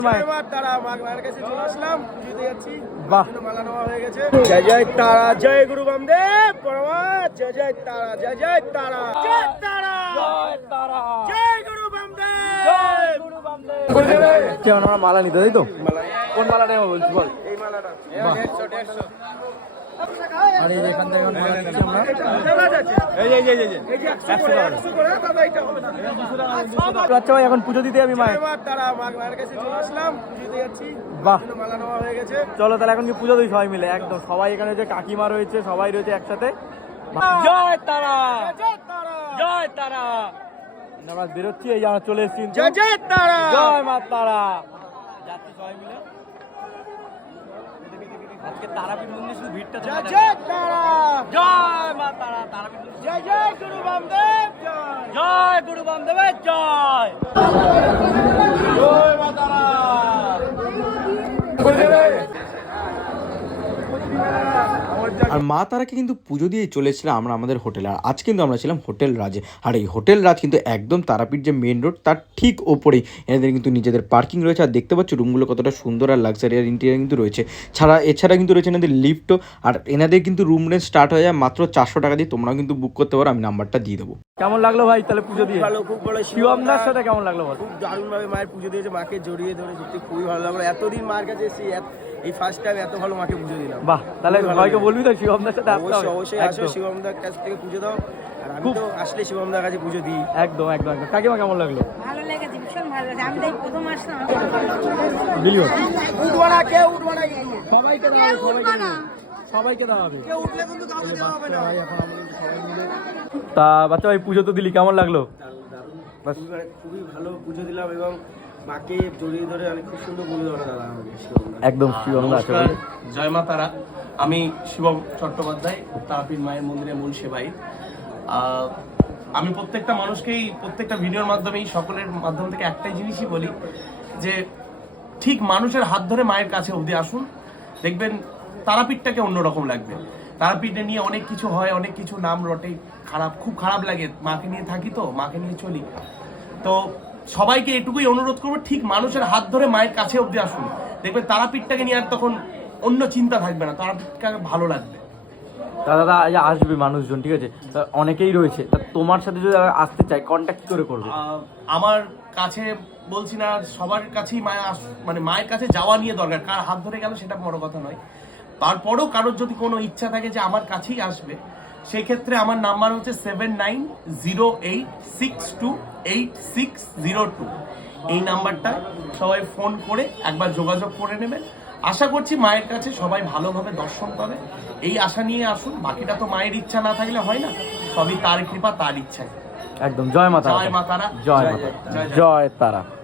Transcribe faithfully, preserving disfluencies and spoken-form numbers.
তারা মায়ের কাছে চলে আসলাম, পুজো দিয়ে যাচ্ছি। বাহ, মালা নেওয়া হয়ে গেছে। জয় জয় তারা, জয় গুরু বামদেব প্রণাম। জয় জয় তারা, জয় জয় তারা, জয় তারা, জয় তারা, জয় গুরু বামদেব, জয় গুরু বামদেব। কেমন আমরা মালা নিতে তাই তো? কোন মালা নেব বলছি বল? এই মালাটা একশো দেড়শো। আর এই এখান থেকে মালা নিচ্ছি আমরা। এই এই এই এই একশো করে একশো করে দাদা, এটা হবে না। আচ্ছা ভাই, এখন পুজো দিতে যাবি মায়ের? তারা মায়ের কাছে চলে আসলাম, পুজো দিয়ে যাচ্ছি। বাহ, মালা নেওয়া হয়ে গেছে। চলো তাহলে এখন কি পুজো দিই সবাই মিলে একদম। সবাই এখানে রয়েছে, কাকিমা রয়েছে, সবাই রয়েছে একসাথে। জয় তারা, জয় তারা, জয় তারা। আমরা বেরোচ্ছি, এই যে আমরা চলে এসেছি। জয় জয় তারা, জয় মা তারা। যাচ্ছি সবাই মিলে। আজকে তারাপীঠ মন্দির শুধু ভিড়টা জয় জয় তারা, জয় মা তারা। তারাপীঠ জয় জয় গুরু বামদেব, জয় জয় গুরু বামদেবের জয়। জয় মা তারা। আর মা তারাকে কিন্তু পুজো দিয়ে চলেছিলাম আমরা আমাদের হোটেলে। আর আজ কিন্তু আমরা ছিলাম হোটেল রাজে। আর এই হোটেল রাজ কিন্তু একদম তারাপীঠ যে মেন রোড তার ঠিক ওপরেই এনাদের কিন্তু নিজেদের পার্কিং রয়েছে। আর দেখতে পাচ্ছ রুমগুলো কতটা সুন্দর আর লাক্সারিয়ার ইন্টেরিয়ার কিন্তু রয়েছে। ছাড়া এছাড়া কিন্তু রয়েছে এনাদের লিফটও। আর এনাদের কিন্তু রুম রেন্ট স্টার্ট হয়ে যায় মাত্র চারশো টাকা দিয়ে। তোমরাও কিন্তু বুক করতে পারো, আমি নাম্বারটা দিয়ে দেবো। কেমন লাগলো ভাই তাহলে পুজো দিয়ে? ভালো, খুব ভালো। শিবমদার সাথে কেমন লাগলো বল? খুব দারুণভাবে মায়ের পুজো দিয়েছে, মাকে জড়িয়ে ধরে সত্যি খুবই ভালো লাগলো। এতদিন মার কাছে এসেছি, এই ফার্স্ট টাইম এত ভালো মাকে পুজো দিলাম। বাহ, তাহলে সবাইকে বলবি তো শিবমদার সাথে আসতে হবে। অবশ্যই অবশ্যই আসো, শিবমদার কাছ থেকে পুজো দাও। আর আমি তো আসলে শিবমদার কাছে পুজো দিই। একদম একদম একদম। কাকিমা কেমন লাগলো? ভালো লেগেছে, ভীষণ ভালো লেগেছে। আমি তাই প্রথম আসলাম। বিলিয়ন উঠবো না, কেউ উঠবো না, সবাইকে দেওয়া হবে, সবাইকে দেওয়া হবে, সবাইকে দেওয়া হবে। কেউ উঠলে কিন্তু কাউকে দেওয়া হবে না। তা বাচ্চা ভাই পুজো তো দিলি, কেমন লাগলো? খুবই খুবই ভালো পুজো দিলাম এবং মাকে জড়িয়ে ধরে অনেক খুব সুন্দর পুজো দেওয়া দাদা আমাকে। একদম শিবমদা আছে। জয় মা তারা। আমি শিবম চট্টোপাধ্যায়, তারাপীঠ মায়ের মন্দিরের মূল সেবাই। আমি প্রত্যেকটা মানুষকেই প্রত্যেকটা ভিডিওর মাধ্যমেই সকলের মাধ্যম থেকে একটাই জিনিসই বলি যে ঠিক মানুষের হাত ধরে মায়ের কাছে অবধি আসুন, দেখবেন তারাপীঠটাকে অন্যরকম লাগবে। তারাপীঠে নিয়ে অনেক কিছু হয়, অনেক কিছু নাম রটে, খারাপ, খুব খারাপ লাগে। মাকে নিয়ে থাকি তো, মাকে নিয়ে চলি। তো সবাইকে এটুকুই অনুরোধ করবো, ঠিক মানুষের হাত ধরে মায়ের কাছে অবধি আসুন, দেখবেন তারাপীঠটাকে নিয়ে আর তখন অন্য চিন্তা থাকবে না, তারাপীঠকে ভালো লাগবে। দাদা আসবে মানুষজন, ঠিক আছে, অনেকেই রয়েছে, তা তোমার সাথে যদি আসতে চাই কন্ট্যাক্ট করে করবে? আমার কাছে বলছি না, সবার কাছেই মায়া মানে মায়ের কাছে যাওয়া নিয়ে দরকার, কার হাত ধরে গেল সেটা বড় কথা নয়। তারপরেও কারোর যদি কোনো ইচ্ছা থাকে যে আমার কাছেই আসবে, সেই ক্ষেত্রে আমার নাম্বার হচ্ছে seven nine zero eight six two eight six zero two. এই নাম্বারটা সবাই ফোন করে একবার যোগাযোগ করে নেবেন। আশা করছি মায়ের কাছে সবাই ভালোভাবে দর্শন পাবে, এই আশা নিয়ে আসুন। বাকিটা তো মায়ের ইচ্ছা না থাকলে হয় না, সবই তার কৃপা, তার ইচ্ছায়। একদম। জয় মাতা, জয় মা তারা, জয় মাতা, জয় তারা।